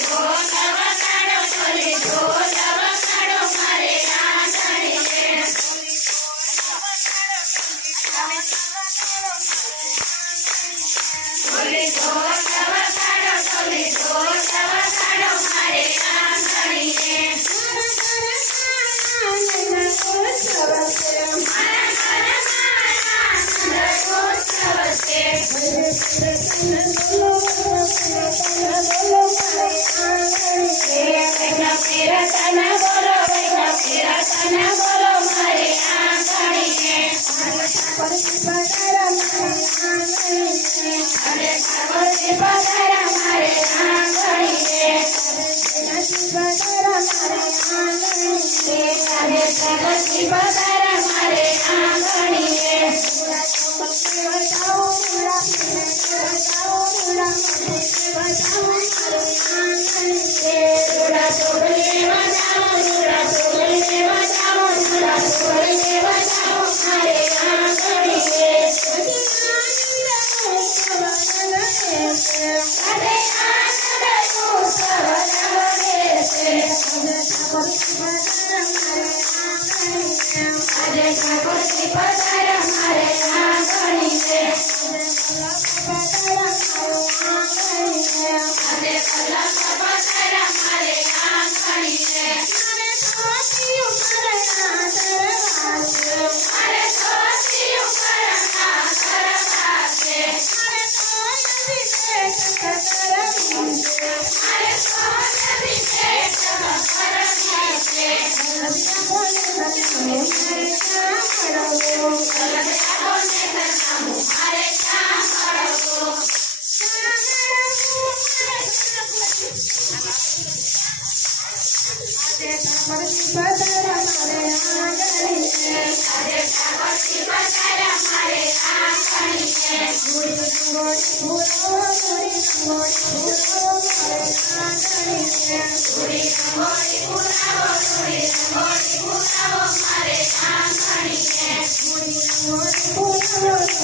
Lord. રચના બોલો વૈષ્ણવ રચના બોલો મારે આંગણીને મારે આંગણીને મારે આંગણીને Thank you. Deus.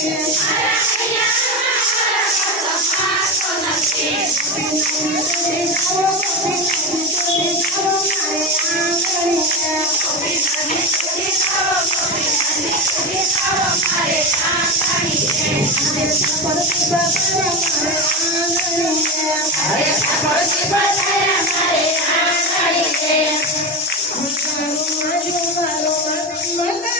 Hare Hare